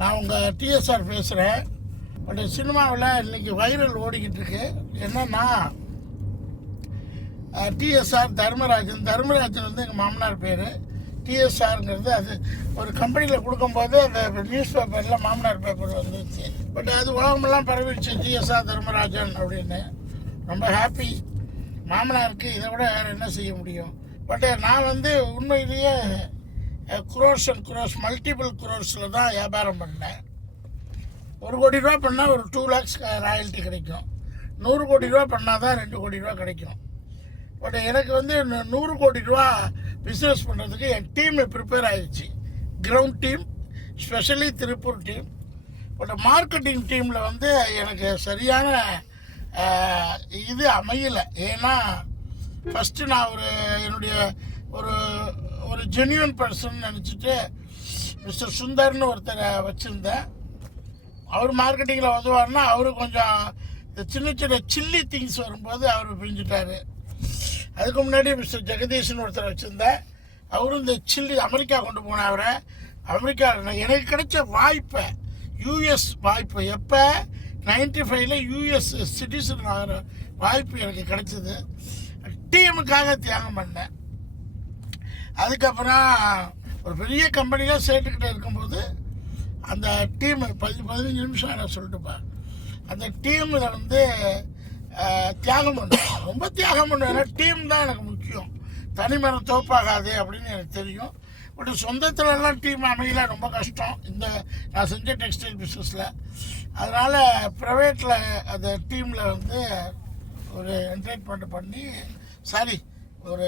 நான் உங்கள் டிஎஸ்ஆர் பேசுகிறேன் பட் சினிமாவில் இன்றைக்கி வைரல் ஓடிக்கிட்டு இருக்கு. என்னன்னா டிஎஸ்ஆர் தர்மராஜன். தர்மராஜன் வந்து எங்கள் மாமனார் பேர். டிஎஸ்ஆருங்கிறது அது ஒரு கம்பெனியில் கொடுக்கும்போது அந்த நியூஸ் பேப்பரில் மாமனார் பேப்பர் வந்துச்சு. பட் அது உலகமெல்லாம் பரவிடுச்சு டிஎஸ்ஆர் தர்மராஜன் அப்படின்னு. ரொம்ப ஹாப்பி மாமனாருக்கு இதை விட வேறு என்ன செய்ய முடியும்? பட் நான் வந்து உண்மையிலேயே குரோர்ஸ் அண்ட் குரோர்ஸ் மல்டிபிள் குரோர்ஸில் தான் வியாபாரம் பண்ணேன். ஒரு கோடி ரூபா பண்ணால் ஒரு டூ லேக்ஸ் ராயல்ட்டி கிடைக்கும். நூறு கோடி ரூபா பண்ணால் தான் ரெண்டு கோடி ரூபா கிடைக்கும். பட் எனக்கு வந்து நூ- நூறு கோடி ரூபா பிஸ்னஸ் பண்ணுறதுக்கு என் டீம் ப்ரிப்பேர் ஆகிடுச்சு ground team specially Tiruppur team but marketing டீமில் வந்து எனக்கு சரியான இது அமையலை. ஏன்னா ஃபஸ்ட்டு நான் ஒரு என்னுடைய ஒரு ஒரு ஜென்யூன் பர்சன் நினச்சிட்டு மிஸ்டர் சுந்தர்னு ஒருத்தரை வச்சுருந்தேன். அவர் மார்க்கெட்டிங்கில் உதவார்னா அவர் கொஞ்சம் இந்த சின்ன சின்ன சில்லி திங்ஸ் வரும்போது அவர் பிரிஞ்சுட்டார். அதுக்கு முன்னாடி மிஸ்டர் ஜெகதீஷன் ஒருத்தர் வச்சுருந்தேன். அவரும் இந்த சில்லி அமெரிக்கா கொண்டு போன அவரை. அமெரிக்கா எனக்கு கிடைச்ச வாய்ப்பை யூஎஸ் வாய்ப்பு எப்போ? நைன்டி ஃபைவ்ல யூஎஸ் சிட்டிசன் ஆகிற வாய்ப்பு எனக்கு கிடைச்சது. டீமுக்காக தியாகம் பண்ணேன். அதுக்கப்புறம் ஒரு பெரிய கம்பெனியில் சேர்த்துக்கிட்டே இருக்கும்போது அந்த டீம் பதி பதினஞ்சு நிமிஷம் நான் சொல்லிட்டுப்பா அந்த டீமில் வந்து தியாகம் பண்ணுவேன் ரொம்ப தியாகம் பண்ணுவேன் ஏன்னா டீம் தான் எனக்கு முக்கியம். தனிமரம் தோப்பாகாது அப்படின்னு எனக்கு தெரியும். பட் சொந்தத்துலலாம் டீம் அமையல. ரொம்ப கஷ்டம். இந்த நான் செஞ்ச டெக்ஸ்டைல் பிஸ்னஸில் அதனால் ப்ரைவேட்டில் அந்த டீமில் வந்து ஒரு என்டர்டைன்மெண்ட் பண்ணி சாரி ஒரு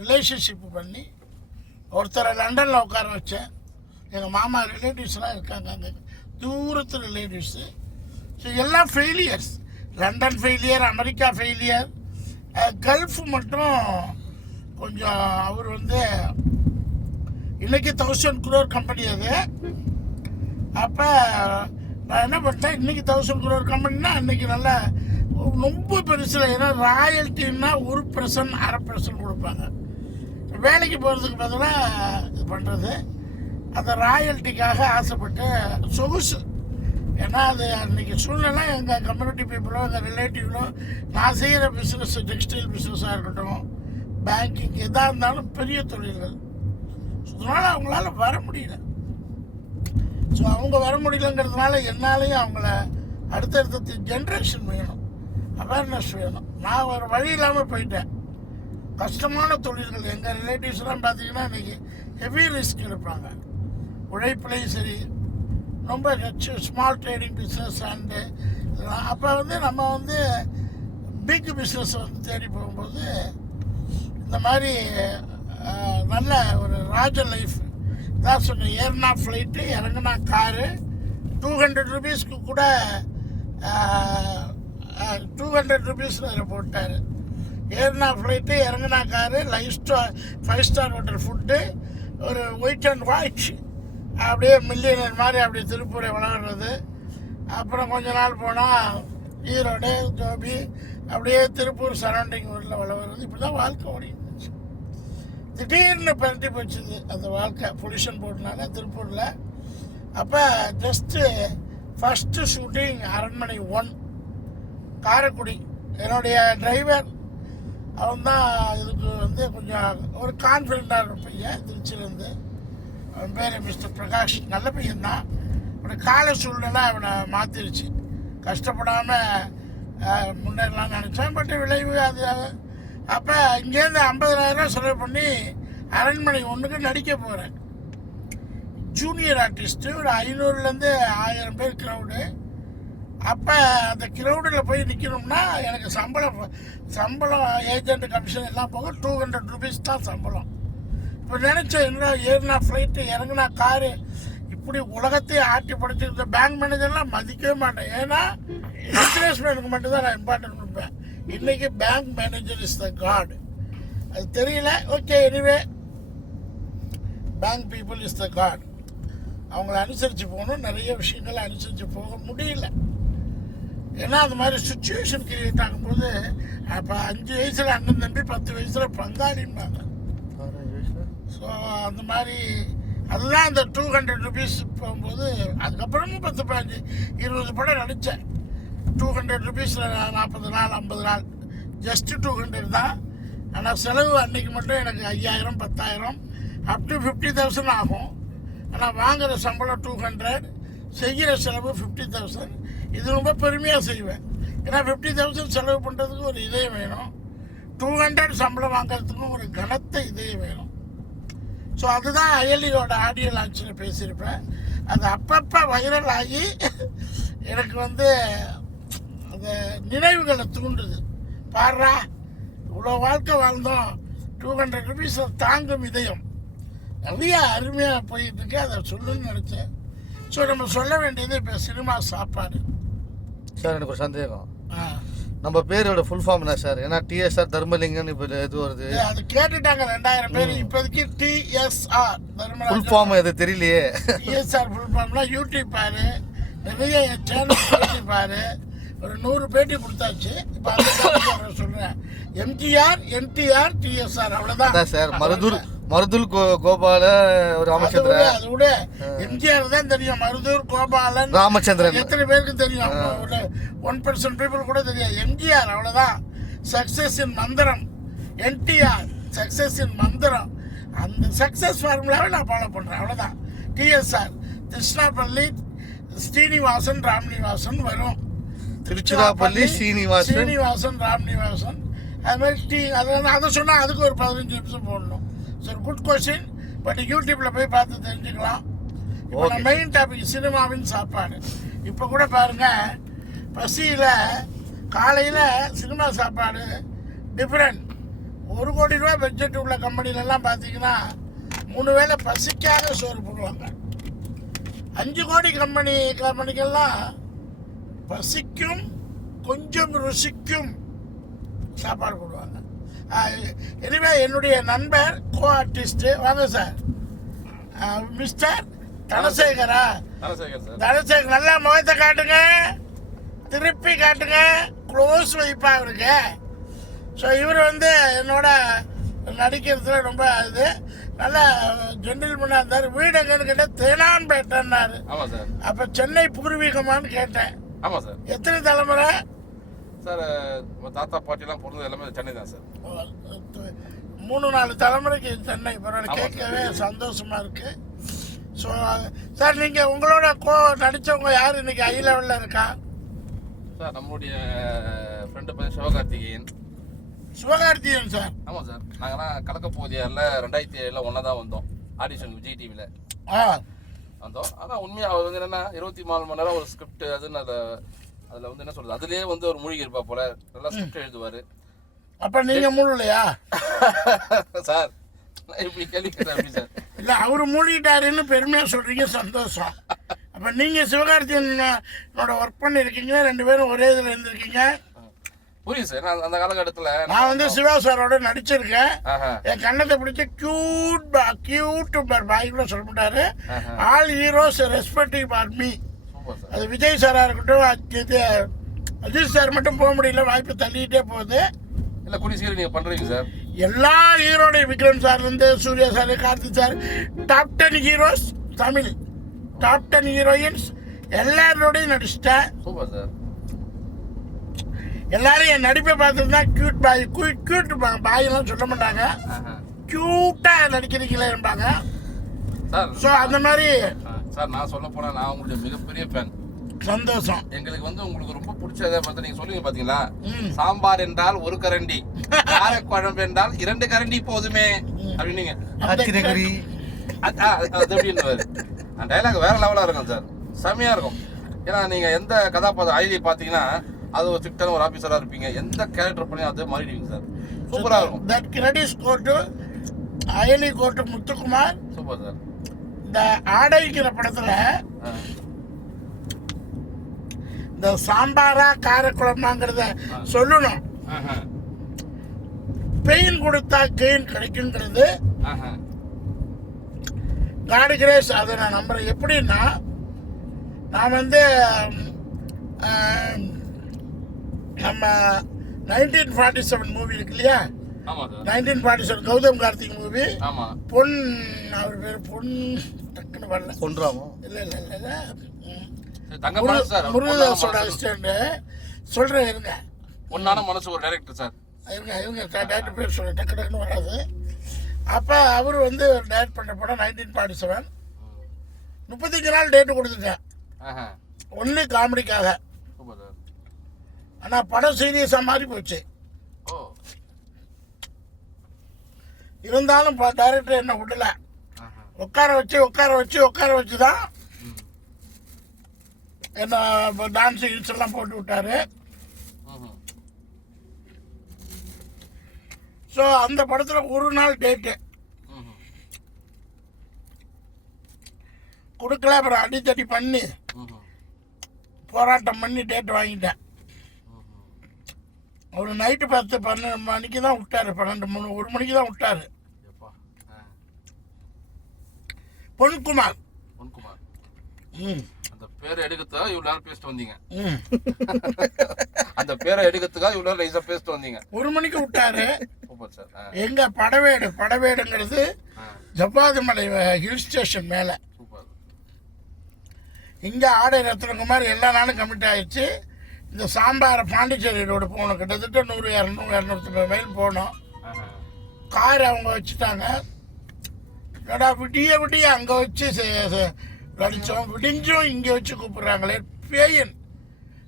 ரிலேஷன்ஷிப் பண்ணி ஒருத்தரை லண்டனில் உட்கார வச்சேன். எங்கள் மாமா ரிலேட்டிவ்ஸ்லாம் இருக்காங்க அங்கே. தூரத்து ரிலேட்டிவ்ஸு ஸோ எல்லாம் failures London failure America failure Gulf மட்டும் கொஞ்சம் அவர் வந்து இன்றைக்கி தௌசண்ட் குரோர் கம்பெனி அது. அப்போ நான் என்ன பண்ணிட்டேன் இன்றைக்கி தௌசண்ட் குரோர் கம்பெனினா அன்னைக்கு நல்லா ரொம்ப பெருசில். ஏன்னா ராயல்ட்டின்னா ஒரு பர்சன்ட் அரை பர்சன்ட் கொடுப்பாங்க. வேலைக்கு போகிறதுக்கு பதிலாக இது பண்ணுறது அந்த ராயல்ட்டிக்காக ஆசைப்பட்டு சொகுசு. ஏன்னா அது அன்றைக்கி சூழ்நிலை எங்கள் கம்யூனிட்டி பீப்புளோ எங்கள் ரிலேட்டிவ்லோ நான் செய்கிற பிஸ்னஸ் டெக்ஸ்டைல் பிஸ்னஸாக இருக்கட்டும் பேங்கிங் எதாக இருந்தாலும் பெரிய தொழில்கள். அதனால் அவங்களால வர முடியல. ஸோ அவங்க வர முடியலங்கிறதுனால என்னாலையும் அவங்கள அடுத்தடுத்த ஜென்ரேஷன் வேணும். அவேர்னஸ் வேணும். நான் ஒரு வழி இல்லாமல் போயிட்டேன். கஷ்டமான தொழில்கள். எங்கள் ரிலேட்டிவ்ஸ்லாம் பார்த்தீங்கன்னா இன்றைக்கி ஹெவி ரிஸ்க் எடுப்பாங்க. உழைப்புலையும் சரி ரொம்ப ஸ்மால் ட்ரேடிங் பிஸ்னஸ் அண்டு அப்போ வந்து நம்ம வந்து பிக் பிஸ்னஸ் வந்து தேடி போகும்போது இந்த மாதிரி நல்ல ஒரு ராஜ லைஃப் தான் சொன்னேன் ஏறினா ஃப்ளைட்டு இறங்குனா காரு டூ ஹண்ட்ரட் ருபீஸ்க்கு கூட டூ ஹண்ட்ரட் ருபீஸ் அதில் போட்டார். ஏறினா flight இறங்குனா car life star five star hotel food ஒரு ஒயிட் அண்ட் ஒயிட் அப்படியே மில்லியனர் மாதிரி அப்படியே திருப்பூரை வளர்றது. அப்புறம் கொஞ்ச நாள் போனால் ஈரோடு ஜோபி அப்படியே திருப்பூர் சரௌண்டிங் ஊரில் வளர்றது. இப்படி தான் வாழ்க்கை ஓடி திடீர்னு பரட்டி போச்சுது. அந்த வாழ்க்கை பொல்யூஷன் போட்டனால திருப்பூரில். அப்போ just first shooting Aranmanai one Karaikudi. என்னுடைய டிரைவர் அவன் தான் இதுக்கு வந்து கொஞ்சம் ஒரு கான்ஃபிடண்ட்டாக பையன் திருச்சியிலேருந்து. அவன் பேர் மிஸ்டர் பிரகாஷ். நல்ல பையன் தான். அவனுடைய கால சூழ்நிலை அவனை மாற்றிருச்சு கஷ்டப்படாமல் முன்னேறலாம்னு நினச்சேன். பட் விளைவு அது அப்போ இங்கேருந்து ஐம்பதனாயிரம் செலவு பண்ணி அரண்மனை ஒன்றுக்கு நடிக்க போகிறேன் ஜூனியர் ஆர்டிஸ்ட்டு ஒரு ஐநூறுலேருந்து ஆயிரம் பேர் க்ரௌடு அப்போ அந்த க்ரௌடில் போய் நிற்கணும்னா எனக்கு சம்பளம் சம்பளம் ஏஜென்ட் கமிஷன் எல்லாம் போக டூ ஹண்ட்ரட் ருபீஸ் தான் சம்பளம். இப்போ நினச்சேன் என்ன ஏறினா ஃப்ளைட்டு இறங்குனா காரு இப்படி உலகத்தையே ஆட்டி படைச்சிருந்த பேங்க் மேனேஜர்லாம் மதிக்கவே மாட்டேன். ஏன்னா பிஸ்னஸ்மேனுக்கு மட்டும்தான் நான் இம்பார்ட்டன்ட் கொடுப்பேன். இன்றைக்கி bank manager is the god அது தெரியல. Okay anyway bank people is the god அவங்கள அனுசரித்து போகணும். நிறைய விஷயங்களை அனுசரித்து போக முடியல. ஏன்னா அந்த மாதிரி சுச்சுவேஷன் கிரியேட் ஆகும்போது அப்போ அஞ்சு வயசில் அண்ணன் தம்பி பத்து வயசில் பங்காளிம்பாங்க. ஸோ அந்த மாதிரி அதுதான் இந்த டூ ஹண்ட்ரட் ருபீஸ் போகும்போது அதுக்கப்புறமும் பத்து பதினஞ்சு இருபது படம் நடித்தேன் டூ ஹண்ட்ரட் ருபீஸில் நாற்பது நாள் ஐம்பது நாள். ஜஸ்ட்டு டூ ஹண்ட்ரட் தான். ஆனால் செலவு அன்னைக்கு மட்டும் எனக்கு ஐயாயிரம் பத்தாயிரம் அப் டு ஃபிஃப்டி தௌசண்ட் ஆகும். ஆனால் வாங்குகிற சம்பளம் டூ ஹண்ட்ரட் செய்கிற செலவு ஃபிஃப்டி தௌசண்ட் இது ரொம்ப பெருமையாக செய்வேன். ஏன்னா ஃபிஃப்டி தௌசண்ட் செலவு பண்ணுறதுக்கு ஒரு இதயம் வேணும். டூ ஹண்ட்ரட் சம்பளம் வாங்குறதுக்கும் ஒரு கனத்த இதயம் வேணும். ஸோ அதுதான் அயலியோட ஆடியோ லான்ச்சில் பேசியிருப்பேன். அது அப்பப்போ வைரல் ஆகி எனக்கு வந்து அந்த நினைவுகளை தூண்டுது. பாடுறா இவ்வளோ வாழ்க்கை வாழ்ந்தோம். டூ ஹண்ட்ரட் ருபீஸில் தாங்கும் இதயம். நிறையா அருமையாக போயிட்டுருக்கு அதை சொல்லுன்னு நினச்சேன். ஸோ நம்ம சொல்ல வேண்டியது இப்போ சினிமா சாப்பாடு. சார் எனக்கு ஒரு சந்தேகம். நம்ம பேரோட ஃபுல் ஃபார்ம் என்ன சார்? ஏன்னா டிஎஸ்ஆர் தர்மலிங்கன்னு இப்போ இது வருது. அது கேட்டுட்டாங்க ரெண்டாயிரம் பேர். இப்போதைக்கு டிஎஸ்ஆர் ஃபுல் தர்மராஜ் ஃபார்ம் எது தெரியலையே. டிஎஸ்ஆர் ஃபுல் ஃபார்ம்லாம் யூடியூப் பாரு. நிறைய சேனல் பேட்டி பாரு. ஒரு நூறு பேட்டி கொடுத்தாச்சு. இப்போ அந்த சொல்கிறேன் எம்ஜிஆர் என்டிஆர் டிஎஸ்ஆர் அவ்வளோதான் சார் மருதூர் மருதூர் கோ கோபால ராமச்சந்திரன் அது விட எம்ஜிஆர் தான் தெரியும். மருதூர் கோபாலன். ராமச்சந்திரன். எத்தனை பேருக்கு தெரியும்? ஒன் பர்சன்ட் பீப்புள் கூட தெரியாது. எம்ஜிஆர் அவ்வளோதான் இன் மந்திரம். என்டிஆர் சக்ஸஸ் இன் மந்திரம். அந்த சக்ஸஸ் ஃபார்முலாவை நான் ஃபாலோ பண்ணுறேன் அவ்வளோதான் டிஎஸ்ஆர் திருஷ்ணாப்பள்ளி ஸ்ரீனிவாசன் ராம்னிவாசன் வரும். திருச்சிராப்பள்ளி சீனிவாசன். ஸ்ரீனிவாசன் ராம்னிவாசன் அது மாதிரி டி அதை அதை சொன்னால் அதுக்கு ஒரு பதினஞ்சு நிமிஷம் போடணும். சரி குட் கொஸ்டின் பட் யூடியூப்பில் போய் பார்த்து தெரிஞ்சுக்கலாம். இப்போ. மெயின் டாபிக் சினிமாவின் சாப்பாடு. இப்போ கூட பாருங்க பசியில் காலையில் சினிமா சாப்பாடு டிஃப்ரெண்ட் ஒரு கோடி ரூபாய் பட்ஜெட் உள்ள கம்பெனிலலாம் பார்த்தீங்கன்னா மூணு வேளை பசிக்காக சோறு போடுவாங்க. அஞ்சு கோடி கம்பெனி கம்பெனிக்கெல்லாம் பசிக்கும் கொஞ்சம் ருசிக்கும் சாப்பாடு போடுவாங்க. எனவே என்னுடைய நண்பர் கோ ஆர்டிஸ்ட் வாங்க சார். மிஸ்டர் தனசேகரா? தனசேகர் நல்லா முகத்தை காட்டுங்க. திருப்பி காட்டுங்க. க்ளோஸ் வைப்பா அவருக்கு. ஸோ இவர் வந்து என்னோட நடிக்கிறதுல ரொம்ப இது. நல்ல ஜென்டில்மனாக இருந்தார். வீடு எங்கன்னு கேட்டால் தேனான்பேட்டைன்னாரு அப்போ சென்னை பூர்வீகமான்னு கேட்டேன். எத்தனை தலைமுறை? சார் நம்ம தாத்தா பாட்டிலாம் பிறந்தது எல்லாமே சென்னை தான் சார். மூணு நாலு தலைமுறைக்கு சென்னை. பரவாயில்ல கேட்கவே சந்தோஷமா இருக்கு. ஸோ சார் நீங்க உங்களோட கோ நடிச்சவங்க யார்? இன்னைக்கு ஹை லெவல்ல இருக்கா? சார் நம்மளுடைய ஃப்ரெண்டு பையன் சிவகார்த்திகேயன். சிவகார்த்திகேயன் சார். ஆமாம் சார். நாங்கள்லாம் கலக்க போதியாரில் ரெண்டாயிரத்தி ஏழில் ஒன்றா தான் வந்தோம். ஆடிஷன் விஜய் டிவியில் ஆ. வந்தோம். ஆனால் உண்மையாக வந்து என்னென்னா இருபத்தி நாலு மணி நேரம் ஒரு ஸ்கிரிப்ட் அதுன்னு அதை அதில் வந்து என்ன சொல்கிறது அதுலேயே வந்து ஒரு மூழ்கி இருப்பா போல. நல்லா ஸ்கிரிப்ட் எழுதுவார். அப்ப நீங்க மூடலையா சார் இப்படி கேள்வி கேட்டேன் சார். இல்ல அவரு மூடிட்டாருன்னு பெருமையா சொல்றீங்க சந்தோஷம். அப்ப நீங்க சிவகார்த்திகேயனோட ஒர்க் பண்ணிருக்கீங்க ரெண்டு பேரும் ஒரே இதுல இருந்திருக்கீங்க. புரியுது சார். நான் அந்த காலகட்டத்தில் நான் வந்து சிவா சாரோட நடிச்சிருக்கேன். என் கண்ணத்தை பிடிச்சி கியூட் பா கியூட் பாய் கூட சொல்ல மாட்டாரு. All heroes respective for me அது விஜய் சாரா இருக்கட்டும் இது அஜித் சார் மட்டும் போக முடியல வாய்ப்பு தள்ளிட்டே போகுது. இல்லை கூடிய சீக்கிரம் நீங்கள் பண்ணுறீங்க சார் எல்லா ஹீரோடைய Vikram சார்லேருந்து Suriya sir Karthik sir top ten heroes Tamil. Top ten heroines எல்லாரோடையும் நடிச்சிட்டேன் சூப்பர் சார் எல்லாரும் என் நடிப்பை பார்த்துட்டு தான் கியூட் பாய் கியூட் கியூட் பாய்லாம் சொல்ல மாட்டாங்க. க்யூட்டாக நடிக்கிறீங்களே என்பாங்க. சார் ஸோ அந்த மாதிரி சார் நான் சொல்ல போனா நான் உங்களுடைய மிகப்பெரிய ஃபேன் சந்தோஷம். எங்களுக்கு வந்து உங்களுக்கு ரொம்ப பிடிச்சதை பார்த்து நீங்க சொல்லுங்க பாத்தீங்களா. சாம்பார் என்றால் ஒரு கரண்டி காரக்குழம்பு என்றால் இரண்டு கரண்டி போதுமே அப்படின்னீங்க. டைலாக் வேற லெவலா இருக்கும் சார். செம்மையா இருக்கும். ஏன்னா நீங்க எந்த கதாபாத்திரம் ஐடி பாத்தீங்கன்னா அது ஒரு ஸ்ட்ரிக்டான ஒரு ஆபீசரா இருப்பீங்க. எந்த கேரக்டர் பண்ணி அதை மாறிடுவீங்க சார். சூப்பரா இருக்கும். தட் கிரெடிட்ஸ் கோட்டு அயலி கோட்டு முத்துக்குமார் சூப்பர் சார். இந்த ஆடைங்கிற படத்துல இந்த சாம்பாரா காரக்குழம்பாங்கிறத சொல்லணும். பெயின் கொடுத்தா கெயின் கிடைக்குங்கிறது. காடு கிரேஸ். அதை நான் நம்புறேன். எப்படின்னா நான் வந்து நம்ம நைன்டீன் ஃபார்ட்டி செவன் மூவி இருக்கு இல்லையா? Nineteen forty seven Gautham Karthik movie பொன் அவர் பேர் பொன் டக்குன்னு வரல. பொன்றாமோ இல்லை இல்லை இல்லை இல்லை. ம். சரி, தங்க மனசு சார் அவர் பொன்னான முருகதாஸோட மனசு. அசிஸ்டண்ட் சொல்கிறேன் இருங்க. பொன்னான மனசு ஒரு டைரக்டர் சார். இருங்க இருங்க. டேரக்டர் பேர் சொல்ல டக்கு டக்குன்னு வராது. அப்போ அவர் வந்து டேரக்ட் பண்ண படம் நைன்டீன் ஃபார்ட்டி செவன் முப்பத்தஞ்சு நாள் டேட்டு கொடுத்துட்டேன் ஒன்லி காமெடிக்காக. ஆனால் படம் சீரியஸாக மாறி போச்சு. ஓ. இருந்தாலும் டைரக்டர் என்ன விடல. உட்கார வச்சு உட்கார வச்சு உட்கார வச்சு தான் என்ன டான்ஸ் கீன்ஸ் எல்லாம் போட்டு விட்டாரு. ஸோ அந்த படத்தில் ஒரு நாள் டேட்டு கொடுக்கல அப்புறம் அடித்தடி பண்ணி போராட்டம் பண்ணி டேட் வாங்கிட்டேன். ஒரு நைட்டு பத்து பன்னெண்டு மணிக்கு தான் விட்டாரு பன்னெண்டு மூணு ஒரு மணிக்கு தான் விட்டாரு எப்பா ஆ. பொன்குமார். பொன்குமார். ம். அந்த பேரை எடுக்கிறதுக்காக இவ்வளோ நேரம் பேசிட்டு வந்தீங்க. அந்த பேரை எடுக்கிறதுக்காக இவ்வளோ லைஸாக பேசிட்டு வந்தீங்க. ஒரு மணிக்கு விட்டாரு. சார். எங்க படவேடு படவேடுங்கிறது ஆ. ஜப்பாதிமலை ஹில் ஸ்டேஷன் மேலே. இங்கே ஆடை ரத்னகுமார் எல்லா நாளும் கமிட் ஆயிடுச்சு. இந்த சாம்பாரை பாண்டிச்சேரி ரோடு போகணும். கிட்டத்தட்ட நூறு இரநூறு இரநூத்தி மைல் ஆஹா. கார் அவங்க வச்சுட்டாங்க. என்னடா விடிய விடிய அங்கே வச்சு செ- நடித்தோம் விடிஞ்சும் இங்கே வச்சு கூப்பிட்றாங்களே பேயன்.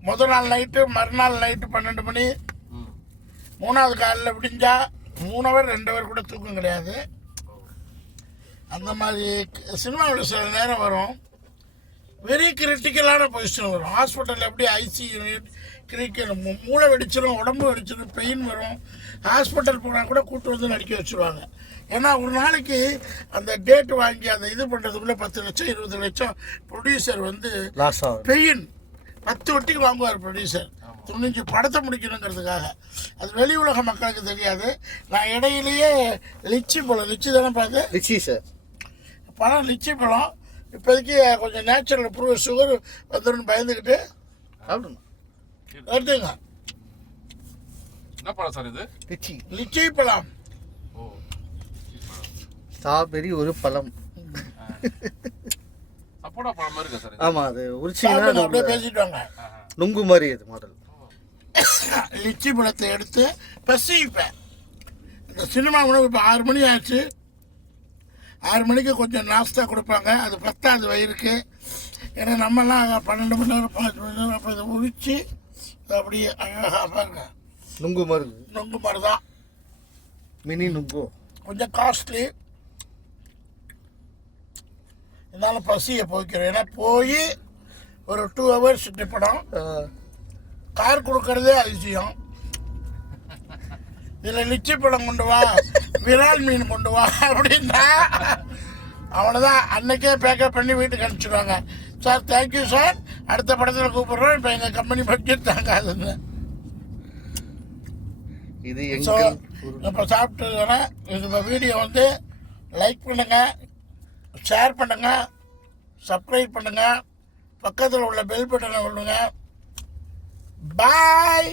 முதல் நாள் நைட்டு மறுநாள் நைட்டு பன்னெண்டு மணி. மூணாவது காலில் விடிஞ்சா மூணு ஹவர் ரெண்டு ஹவர் கூட தூக்கம் கிடையாது. அந்த மாதிரி சினிமாவில் சில நேரம் வரும். வெரி கிரிட்டிக்கலான பொசிஷன் வரும். ஹாஸ்பிட்டலில் எப்படி ஐசி யூனிட் கிரிக்கல் மூளை வெடிச்சிடும் உடம்பு வெடிச்சிடும் பெயின் வரும். ஹாஸ்பிட்டல் போனால் கூட கூட்டு வந்து நடிக்க வச்சுருவாங்க. ஏன்னா ஒரு நாளைக்கு அந்த டேட் வாங்கி அந்த இது பண்ணுறதுக்குள்ளே பத்து லட்சம் இருபது லட்சம் ப்ரொடியூசர் வந்து பெயின். பத்து வட்டிக்கு வாங்குவார் ப்ரொடியூசர் துணிஞ்சு படத்தை முடிக்கணுங்கிறதுக்காக. அது வெளி உலக மக்களுக்கு தெரியாது. நான் இடையிலேயே லிச்சி பழம் லிச்சி தானே பார்த்தேன் ரிச்சி சார். பழம் லிச்சி பழம். இப்போதைக்கு கொஞ்சம் நேச்சுரல் ப்ரூவ் சுகர் வந்துடும் பயந்துக்கிட்டு சாப்பிடுங்க எடுத்துங்க என்ன படம் சார் இது? ரிச்சி லிச்சி பழம். ஓ ஸ்ட்ராபெரி ஒரு பழம். சப்போட்டா படம் மாதிரி இருக்கா சார் ஆமாம் அது உரிச்சிங்கன்னா அப்படியே அது பேசிட்டு வாங்க. நுங்கு மாதிரி அது மாடல் லிச்சி பழத்தை எடுத்து பசிப்பேன். இந்த சினிமா உணவு இப்போ ஆறு மணி ஆச்சு. ஆறு மணிக்கு கொஞ்சம் நாஸ்தா கொடுப்பாங்க. அது பத்தாது வயிறுக்கு. ஏன்னா நம்மலாம் பன்னெண்டு மணி நேரம் பாஞ்சு மணி நேரம் அப்போ இதை உரிச்சு அப்படியே அழகாக பாருங்க நுங்கு மாதிரி. நொங்கு மாதிரி தான் மினி நுங்கு. கொஞ்சம் காஸ்ட்லி இருந்தாலும் பசியை போய்க்கிறேன் ஏன்னா போய் ஒரு டூ ஹவர்ஸ் படம். கார் கொடுக்கறதே அதிசயம். இதில் லிச்சி பழம் கொண்டு வா விரால் மீன் கொண்டு வா அப்படின்னா அவ்வளோதான் அன்னைக்கே பேக்கப் பண்ணி வீட்டுக்கு அனுப்பிச்சிடுவாங்க. சார் தேங்க்யூ சார் அடுத்த படத்தில் கூப்பிட்றோம். இப்போ எங்கள் கம்பெனி பட்ஜெட் தாங்காதுன்னு இது ஸோ இப்போ இது வீடியோ வந்து லைக் பண்ணுங்கள் ஷேர் பண்ணுங்கள் சப்ஸ்கிரைப் பண்ணுங்கள் பக்கத்தில் உள்ள பெல் பட்டனை விடுங்க பாய்